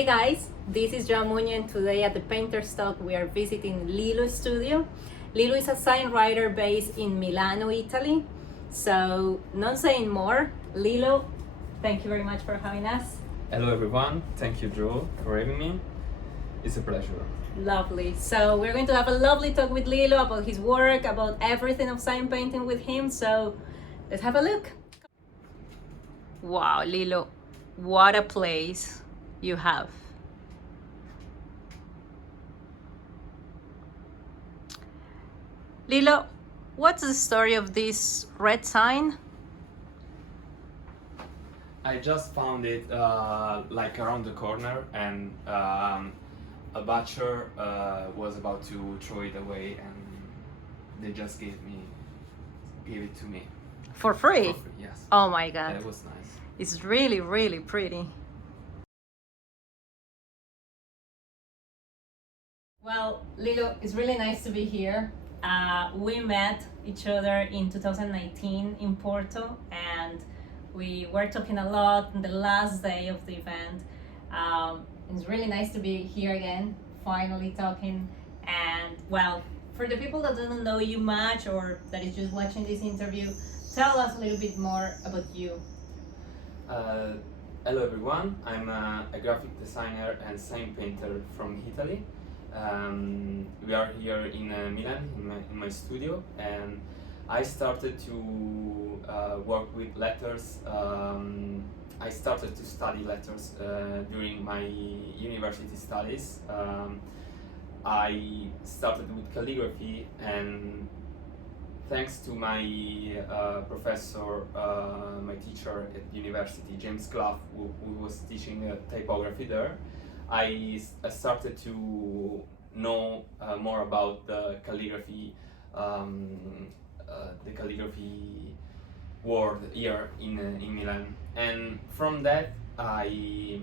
Hey guys, this is Jamunya, and today at the Painter's Talk we are visiting Lillo studio. Lillo is a signwriter based in Milano, Italy. So, not saying more, Lillo, thank you very much for having us. Hello everyone, thank you Joe for having me. It's a pleasure. Lovely. So we're going to have a lovely talk with Lillo about his work, about everything of sign painting with him. So let's have a look. Wow, Lillo, what a place you have. Lillo, what's the story of this red sign? I just found it like around the corner, and a butcher was about to throw it away, and they just gave it to me. For free? For free, yes. Oh my god. Yeah, it was nice. It's really, really pretty. Well, Lillo, it's really nice to be here. We met each other in 2019 in Porto, and we were talking a lot on the last day of the event. It's really nice to be here again, finally talking. And well, for the people that don't know you much or that is just watching this interview, tell us a little bit more about you. Hello everyone, I'm a graphic designer and sign painter from Italy. We are here in Milan, in my studio, and I started to work with letters. I started to study letters during my university studies. I started with calligraphy, and thanks to my professor, my teacher at university, James Clough, who was teaching typography there, I started to know more about the calligraphy world here in Milan, and from that I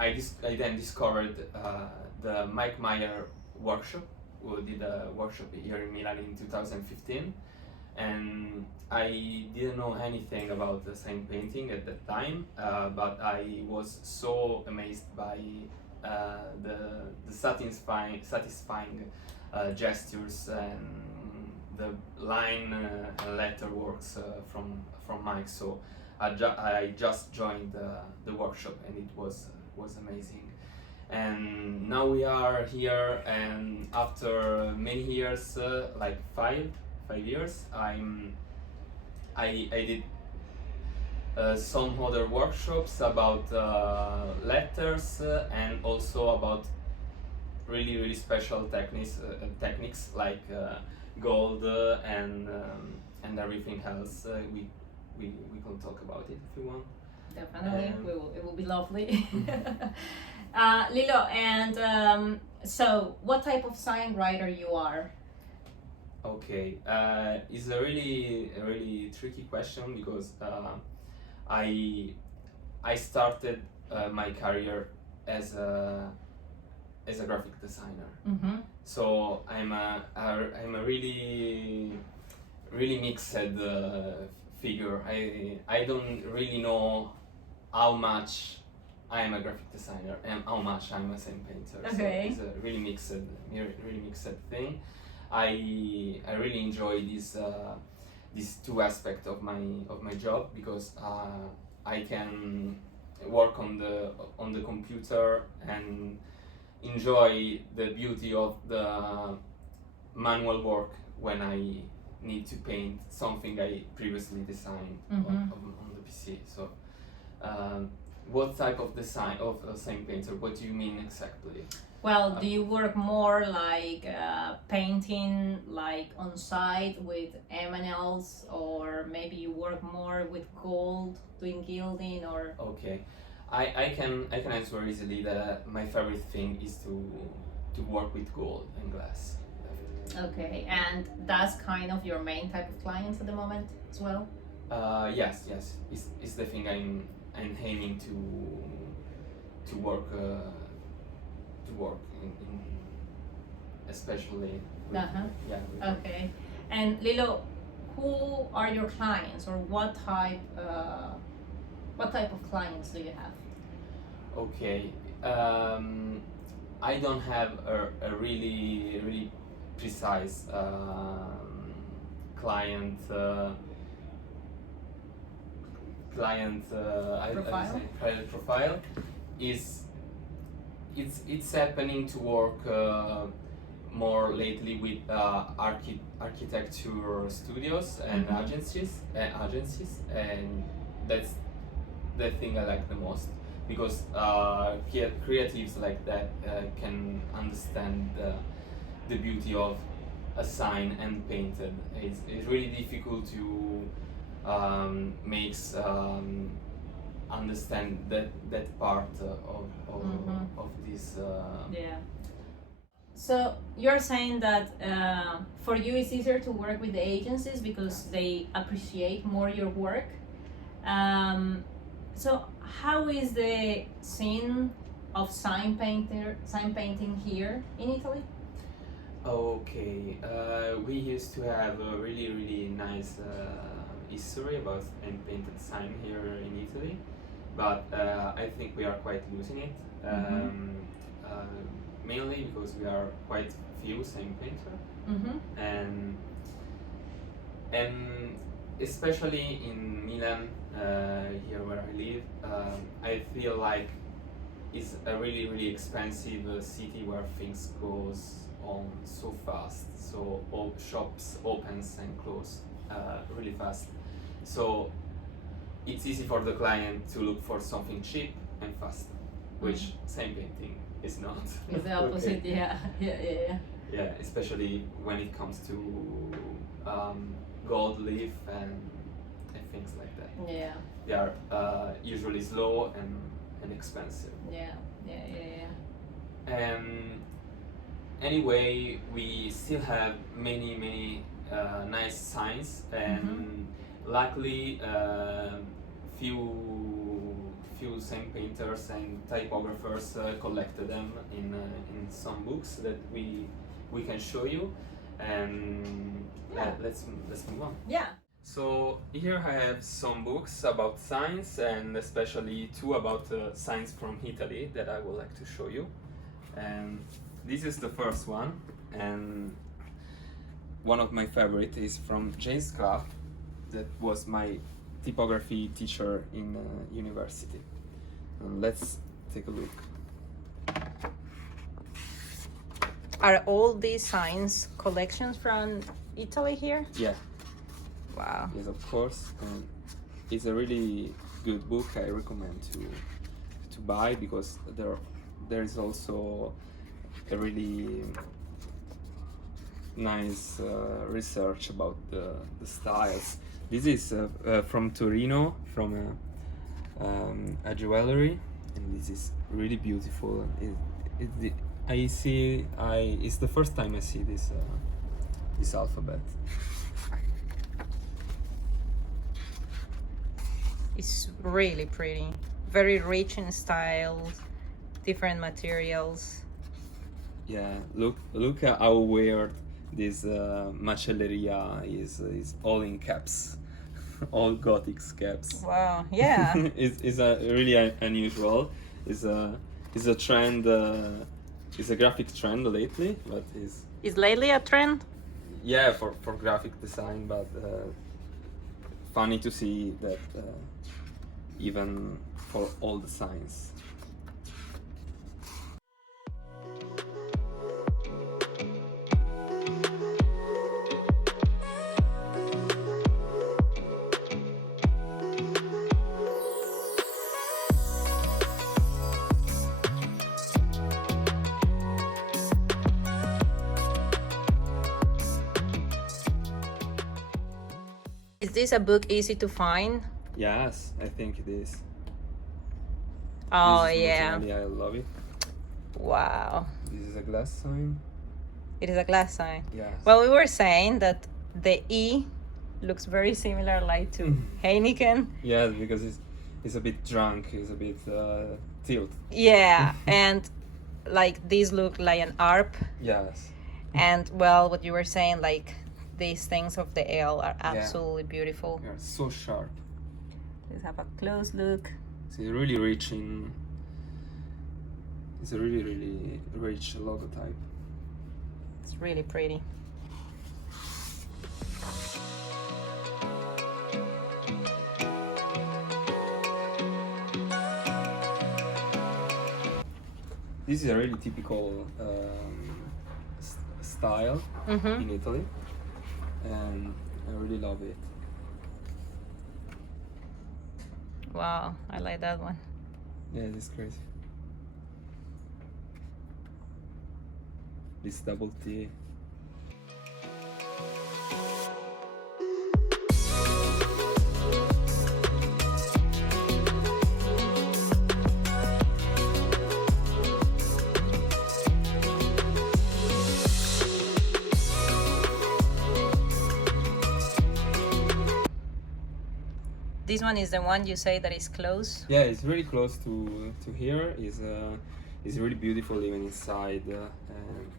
then discovered the Mike Meyer workshop, who did a workshop here in Milan in 2015, and I didn't know anything about the sign painting at that time, but I was so amazed by the satisfying gestures and the line and letter works from Mike. So I just joined the workshop, and it was amazing. And now we are here, and after many years, like five years, I did some other workshops about letters and also about really special techniques like gold and everything else. We can talk about it if you want. Definitely, it will be lovely. Lillo, and so what type of sign writer you are? Okay, it's a really tricky question because I started my career as a graphic designer. Mm-hmm. So I'm a really mixed figure. I don't really know how much I'm a graphic designer and how much I'm a sign painter. Okay. So it's a really mixed thing. I really enjoy these two aspects of my job because I can work on the computer and enjoy the beauty of the manual work when I need to paint something I previously designed on the PC. So what type of design of a sign painter? What do you mean exactly? Well, do you work more like painting, like on site with M&Ls, or maybe you work more with gold, doing gilding, or? Okay, I can answer easily that my favorite thing is to work with gold and glass. Okay, and that's kind of your main type of clients at the moment as well? Yes, it's the thing I'm aiming to work in especially with, yeah. Okay, and Lillo, who are your clients, or what type of clients do you have? Okay. I don't have a really precise client I would Profile? say client profile. Is it's happening to work more lately with architecture studios and Mhm. agencies, and that's the thing I like the most, because creatives like that can understand the beauty of a sign and painted. It's really difficult to makes understand that part of this. Yeah. So you're saying that for you it's easier to work with the agencies because they appreciate more your work. So how is the scene of sign painting here in Italy? Okay, we used to have a really nice history about and painted sign here in Italy, but I think we are quite losing it. Uh, Mainly because we are quite few sign painter, Mm-hmm. and especially in Milan, here where I live, I feel like it's a really expensive city where things goes on so fast. So all shops opens and close really fast. So it's easy for the client to look for something cheap and fast, which sign painting is not. It's the opposite, Okay. yeah. Yeah, especially when it comes to gold leaf and things like that. Yeah, They are usually slow and expensive. yeah. And anyway, we still have many nice signs, and luckily few sign painters and typographers collected them in some books that we can show you, and Yeah. let's move on. Yeah. So here I have some books about signs, and especially two about signs from Italy that I would like to show you. And this is the first one, and one of my favorite is from James Craft, that was my typography teacher in university. And let's take a look. Are all these signs collections from Italy here? Yeah, Wow. yes, of course. And it's a really good book. I recommend to buy, because there is also a really nice research about the styles. This is from Torino, from a jewelry, and this is really beautiful. It's the first time I see this alphabet. It's really pretty. Very rich in style, different materials. Yeah, look at how weird this macelleria is, all in caps, all Gothic caps. Wow, yeah. It's a really unusual. It's a trend. It's a graphic trend lately, but Is lately a trend? yeah, for graphic design. But funny to see that even for all the signs. Is this a book easy to find? Yes, I think it is. Oh, This is yeah. Mozzarella, I love it. Wow. This is a glass sign. It is a glass sign. Yes. Well, we were saying that the E looks very similar like to Heineken. Yes, because it's a bit drunk. It's a bit tilt. Yeah, and like these look like an ARP. Yes. And well, what you were saying, like these things of the ale are absolutely beautiful. They are so sharp. Let's have a close look. So it's really rich in It's a really, really rich logotype. It's really pretty. This is a really typical style in Italy, and I really love it. Wow, I like that one. Yeah, it's crazy. This double T. This one is the one you say that is close? Yeah, it's really close to here. It's really beautiful even inside. And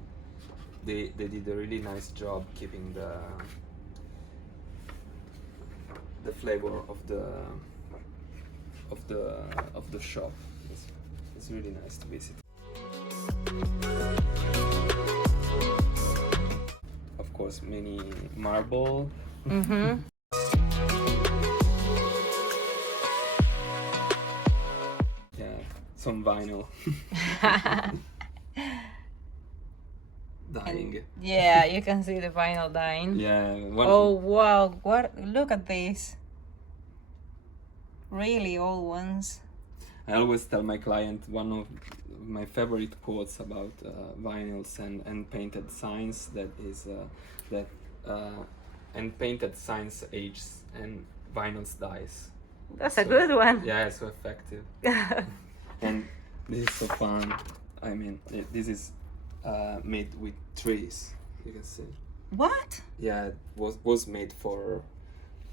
they did a really nice job keeping the flavor of the shop. It's really nice to visit. Of course, many marble. Mm-hmm. Yeah, some vinyl. Dying. Yeah, you can see the vinyl dying. Yeah. Oh wow! What? Look at this. Really old ones. I always tell my client one of my favorite quotes about vinyls and painted signs that is and painted signs ages and vinyls dies. That's a good one. Yeah, it's so effective. And this is so fun. I mean, this is made with trees. You can see. What? Yeah, it was made for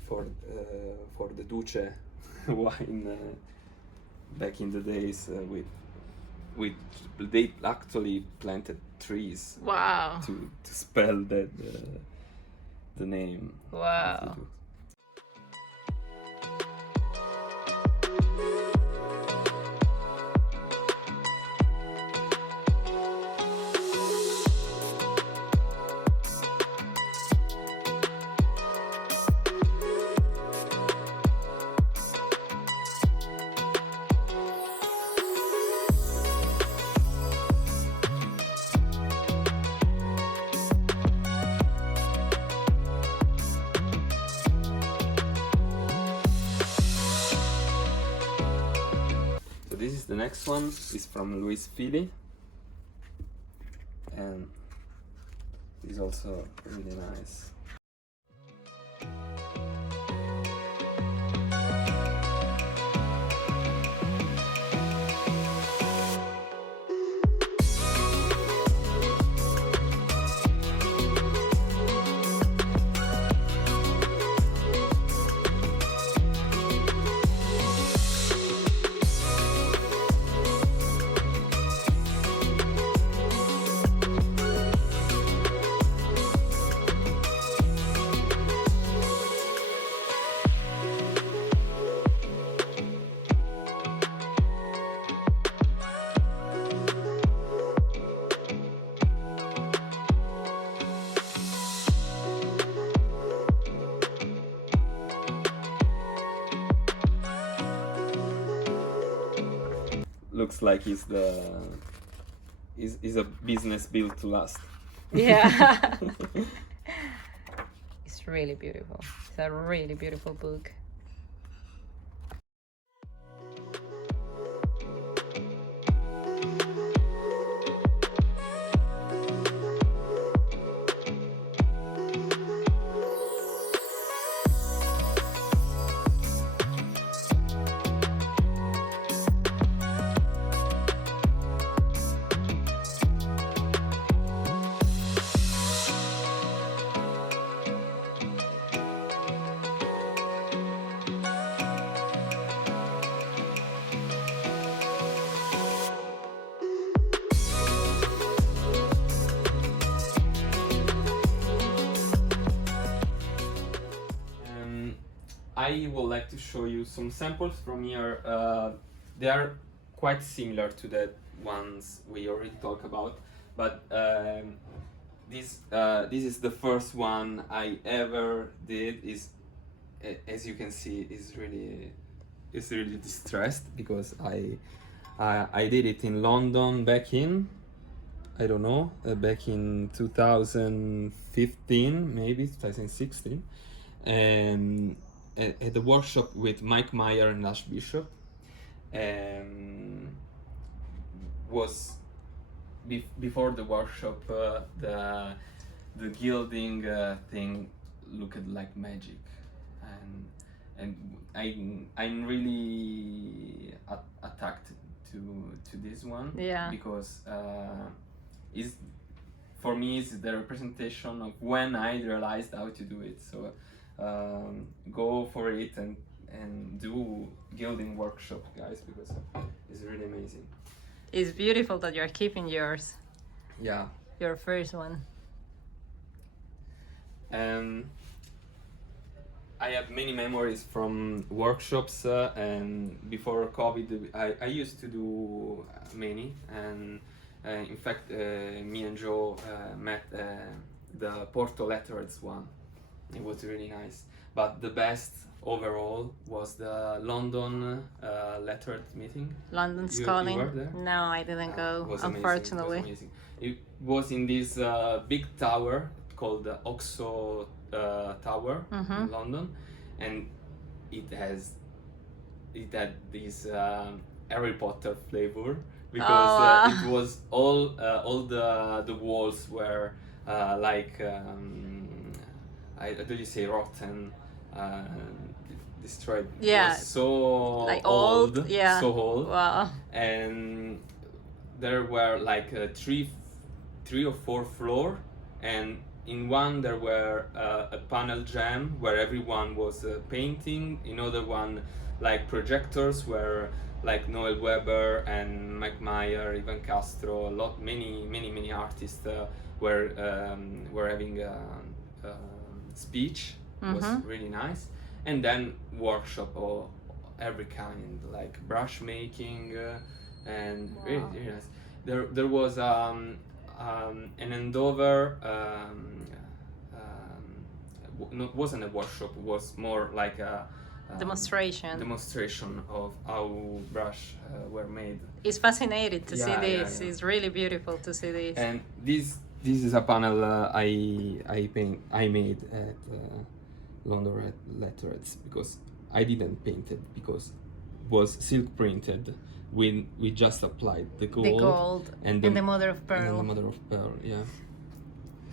the Duce wine back in the days with they actually planted trees Wow. to spell that the name. Wow. So this is the next one. It's from Luis Fili, and it's also really nice. Looks like it's a business built to last. Yeah. It's really beautiful. It's a really beautiful book. I would like to show you some samples from here. They are quite similar to that ones we already talked about, but this is the first one I ever did. Is as you can see, is really distressed because I did it in London back in, I don't know, back in 2015, maybe 2016, at the workshop with Mike Meyer and Ash Bishop. Was before the workshop, the gilding thing looked like magic, and I'm really attracted to this one. Yeah. Because is for me is the representation of when I realized how to do it. So go for it and do gilding workshop, guys, because it's really amazing. It's beautiful that you're keeping yours. Yeah. Your first one. I have many memories from workshops, and before COVID, I used to do many, and in fact, me and Joe met the Lillo Letters one. It was really nice, but the best overall was the London lettered meeting. London You Calling. were there? No, I didn't go, It was unfortunately. amazing. It was in this big tower called the Oxo Tower in London, and it had this Harry Potter flavor because it was all the walls were like do you say rotten, destroyed. Yeah. It was so Like old, yeah. so old. Wow. And there were like three or four floor, and in one there were a panel jam where everyone was painting. In other one, like projectors where like Noel Weber and Mike Meyer, Ivan Castro, many artists were having a speech. Was really nice. And then workshop of every kind, like brush making, and really nice. There was an Andover. Wasn't a workshop. It was more like a demonstration of how brush were made. It's fascinating to see this. Yeah. It's really beautiful to see this. And this is a panel I made at London Letters, because I didn't paint it because it was silk printed. We just applied the gold and the mother of pearl. And the mother of pearl, yeah.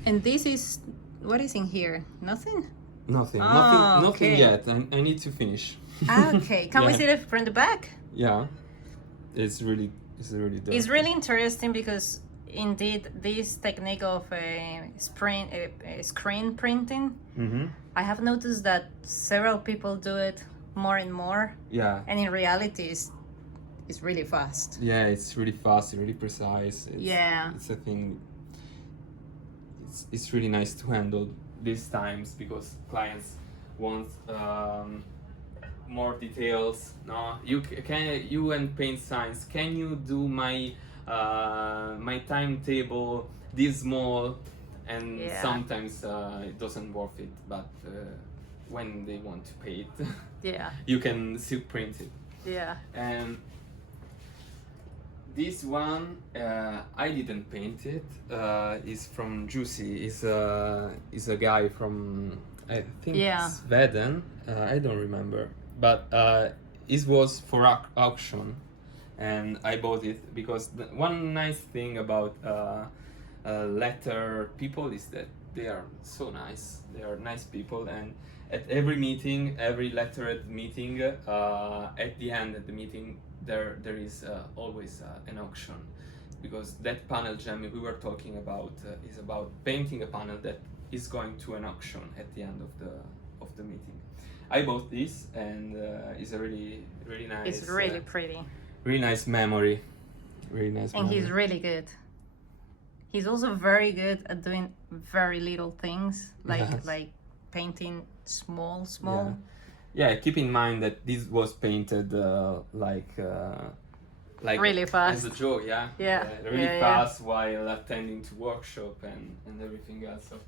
And this is, what is in here? Nothing? Nothing Okay. yet. I need to finish. Okay, can we see it from the back? Yeah, it's really dirty. It's really interesting because indeed this technique of screen printing, I have noticed that several people do it more and more. Yeah. And in reality, it's really fast. Yeah, it's really fast, really precise. It's a thing. It's really nice to handle these times because clients want more details. No, you and paint signs. Can you do my timetable this small? And sometimes it doesn't worth it, but when they want to pay it, you can still print it. Yeah. And this one I didn't paint it. Is from Juicy. Is a guy from I think Sweden. I don't remember, but it was for auction, and I bought it because one nice thing about letter people is that they are so nice. They are nice people, and at every meeting, every lettered meeting, at the end of the meeting, there is always an auction, because that panel jam we were talking about is about painting a panel that is going to an auction at the end of the meeting. I bought this, and it's a really nice. It's really pretty. Really nice memory. Really nice. And he's really good. He's also very good at doing very little things, like painting small. Yeah, keep in mind that this was painted like really fast. as a joke, yeah. Yeah, Really yeah, fast while attending to workshop and everything else. So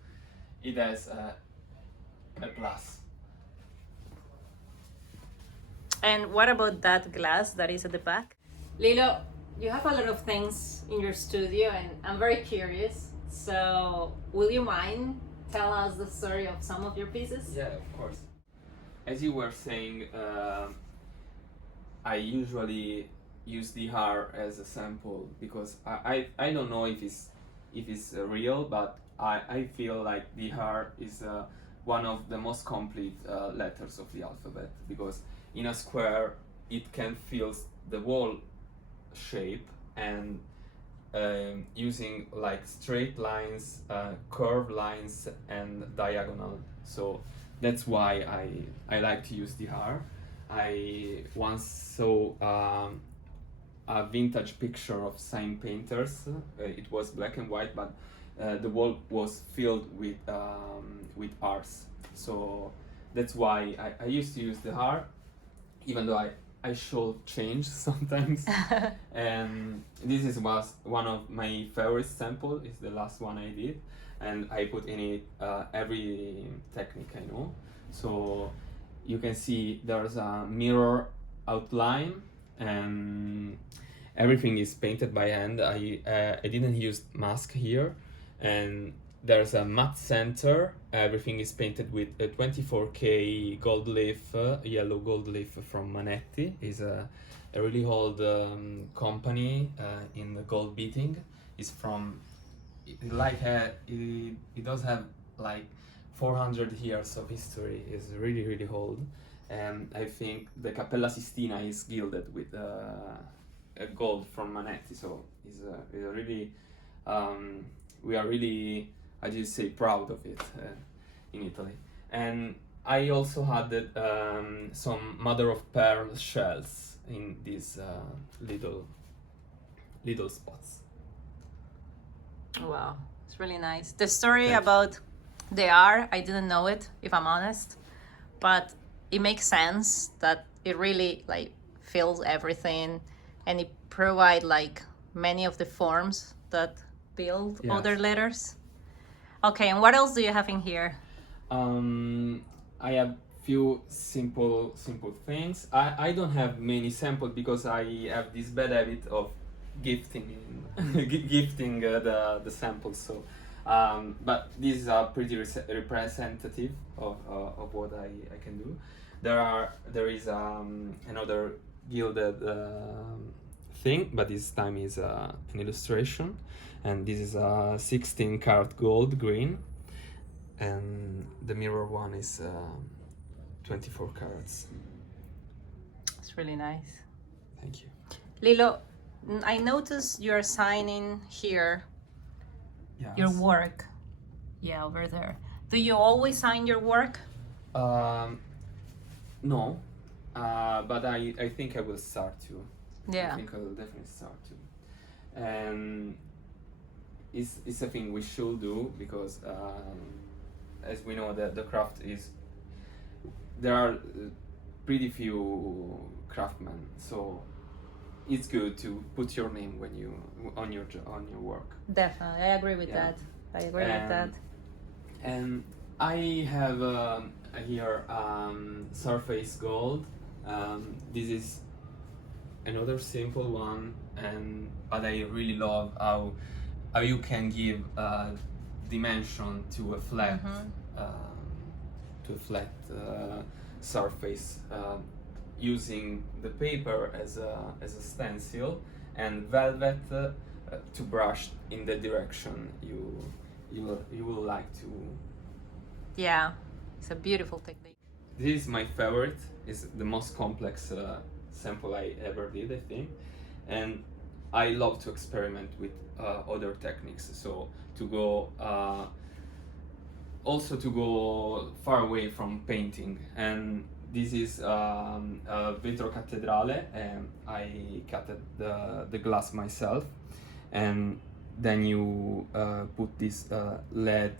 it has a plus. And what about that glass that is at the back? Lillo, you have a lot of things in your studio, and I'm very curious. So, will you mind tell us the story of some of your pieces? Yeah, of course. As you were saying, I usually use the hair as a sample because I don't know if it's real, but I feel like the hair is one of the most complete letters of the alphabet, because in a square it can fill the whole shape, and using like straight lines, curved lines, and diagonal. So that's why I like to use the hair. I once saw a vintage picture of sign painters. It was black and white, but the wall was filled with R's. So that's why I used to use the R, even though I should change sometimes. And was one of my favorite sample. It's the last one I did, and I put in it every technique I know. So you can see there's a mirror outline, and everything is painted by hand. I didn't use mask here, and there's a matte center. Everything is painted with a 24K gold leaf, yellow gold leaf from Manetti. Is a really old company in the gold beating. It's from it does have like 400 years of history. Is really really old, and I think the Cappella Sistina is gilded with a gold from Manetti. So it's a really we are really, I just say, proud of it in Italy. And I also added some mother of pearl shells in these little spots. Wow, it's really nice. The story Thank you. about the R, I didn't know it, if I'm honest, but it makes sense that it really like fills everything, and it provide like many of the forms that build Yes. other letters. Okay, and what else do you have in here? I have few simple things. I don't have many samples because I have this bad habit of gifting gifting the samples. So, but these are pretty representative of what I can do. There is another gilded thing, but this time is an illustration, and this is a 16 karat gold green, and the mirror one is 24 carats. It's really nice. Thank you. Lillo, I noticed you're signing here Yes. your work. Yeah, over there. Do you always sign your work? No, but I think I will start to. Yeah. I think I will definitely start to. And it's a thing we should do because, as we know, that the craft is. There are pretty few craftsmen, so it's good to put your name when you on your work. Definitely, I agree with that. I agree with that. And I have here surface gold. This is another simple one, but I really love how you can give dimension to a flat surface using the paper as a stencil and velvet to brush in the direction you would like to. Yeah, it's a beautiful technique. This is my favorite. It's the most complex sample I ever did, I think, and I love to experiment with other techniques. So to go also to go far away from painting, and this is a vetro cattedrale, and I cut the glass myself, and then you put this LED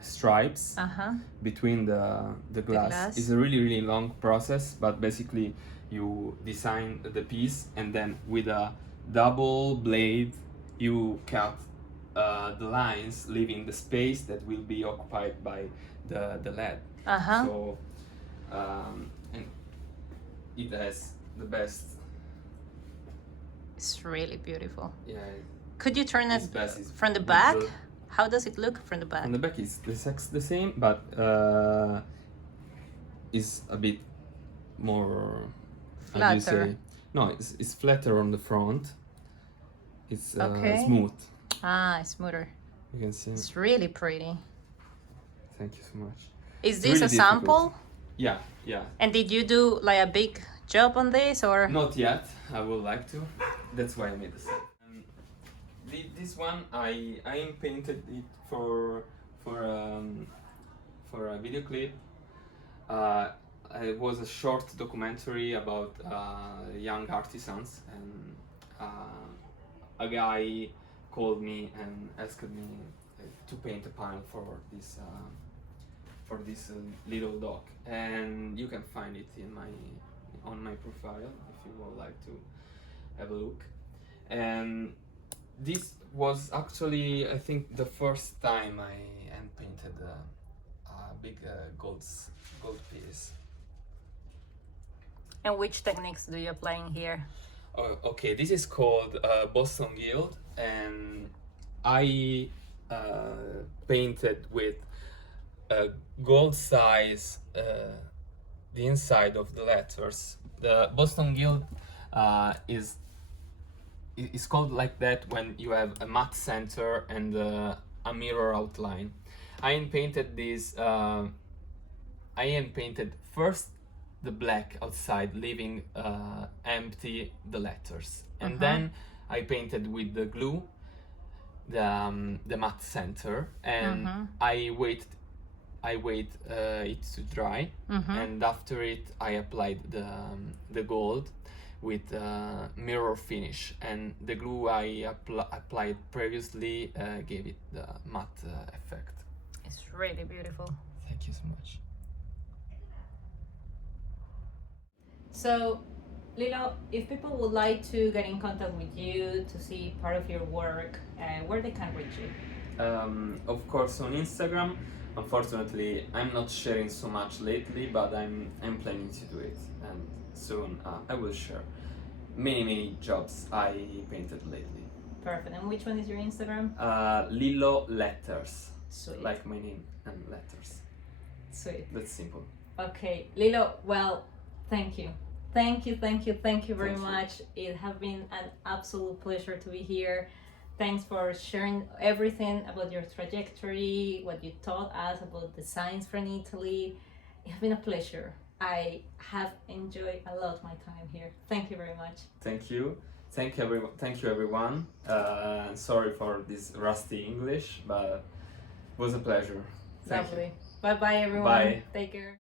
stripes between the glass. It's a really long process, but basically you design the piece and then with a double blade you cut the lines, leaving the space that will be occupied by the lead. So and it has the best. It's really beautiful. Yeah. Could you turn it from the back? How does it look from the back? From the back is the same, but is a bit more flatter. How do you say? No, it's flatter on the front. It's smooth. It's smoother. You can see. It's really pretty. Thank you so much. Is this really a sample? Yeah. And did you do like a big job on this or? Not yet. I would like to. That's why I made this. This one I painted it for a video clip. It was a short documentary about young artisans, and a guy called me and asked me to paint a panel for this little dog, and you can find it on my profile if you would like to have a look. And this was actually, I think, the first time I hand painted a big gold piece. And which techniques do you apply in here? Oh, okay, this is called Boston Gild, and I painted with gold size the inside of the letters. The Boston Gild is called like that when you have a matte center and a mirror outline. I hand painted this. I hand painted first the black outside, leaving empty the letters, and then I painted with the glue the matte center, and I wait it to dry, and after it I applied the gold with mirror finish, and the glue I applied previously gave it the matte effect. It's really beautiful. Thank you so much. So, Lillo, if people would like to get in contact with you to see part of your work, where they can reach you? Of course on Instagram. Unfortunately, I'm not sharing so much lately, but I'm planning to do it, and soon I will share many jobs I painted lately. Perfect. And which one is your Instagram? Lillo Letters. Sweet. Like my name and letters. Sweet. That's simple. Okay, Lillo, well, thank you. Thank you very much. It has been an absolute pleasure to be here. Thanks for sharing everything about your trajectory, what you taught us about the science from Italy. It has been a pleasure. I have enjoyed a lot my time here. Thank you very much. Thank you. Thank you everyone. Sorry for this rusty English, but it was a pleasure. Lovely. Bye bye everyone. Bye. Take care.